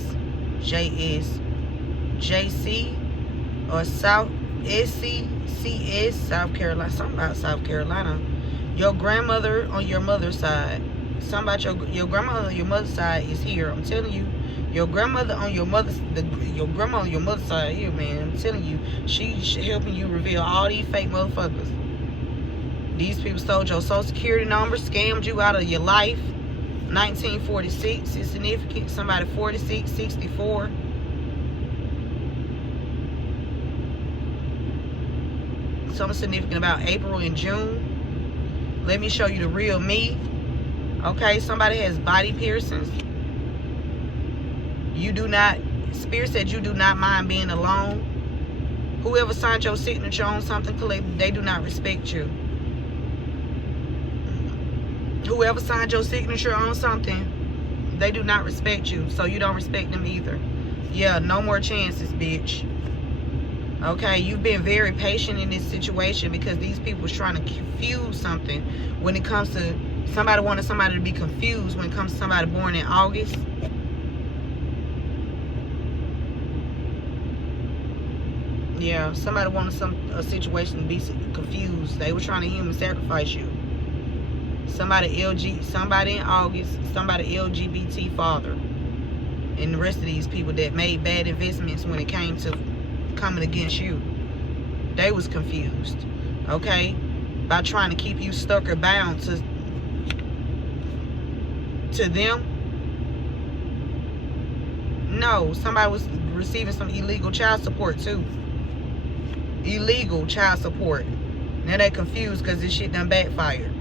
JC, or South SC, CS, South Carolina. Something about South Carolina. Your grandmother on your mother's side. Something about your grandmother on your mother's side is here. I'm telling you. Your grandmother on your mother's side here, man. I'm telling you, she's helping you reveal all these fake motherfuckers. These people stole your social security number, scammed you out of your life. 1946 is significant. Somebody 46, 64. Something significant about April and June. Let me show you the real me. Okay, somebody has body piercings. You do not, Spirit said you do not mind being alone. Whoever signed your signature on something, they do not respect you. Whoever signed your signature on something, they do not respect you. So you don't respect them either. Yeah, no more chances, bitch. Okay, you've been very patient in this situation because these people was trying to confuse something when it comes to, somebody wanted somebody to be confused when it comes to somebody born in August. Yeah, somebody wanted a situation to be confused. They were trying to human sacrifice you. Somebody in August, somebody LGBT father. And the rest of these people that made bad investments when it came to coming against you. They was confused. Okay? By trying to keep you stuck or bound to them. No, somebody was receiving some illegal child support too. Illegal child support. Now they confused because this shit done backfired.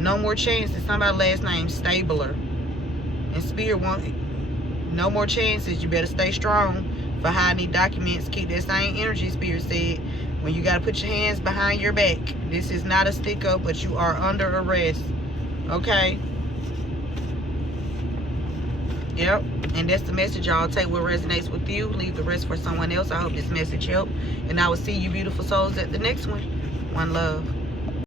No more chances. Somebody last name Stabler. And Spirit want no more chances. You better stay strong for hiding these documents. Keep that same energy, Spirit said. When you got to put your hands behind your back. This is not a stick up, but you are under arrest. Okay? Yep. And that's the message, y'all. Take what resonates with you. Leave the rest for someone else. I hope this message helped. And I will see you beautiful souls at the next one. One love.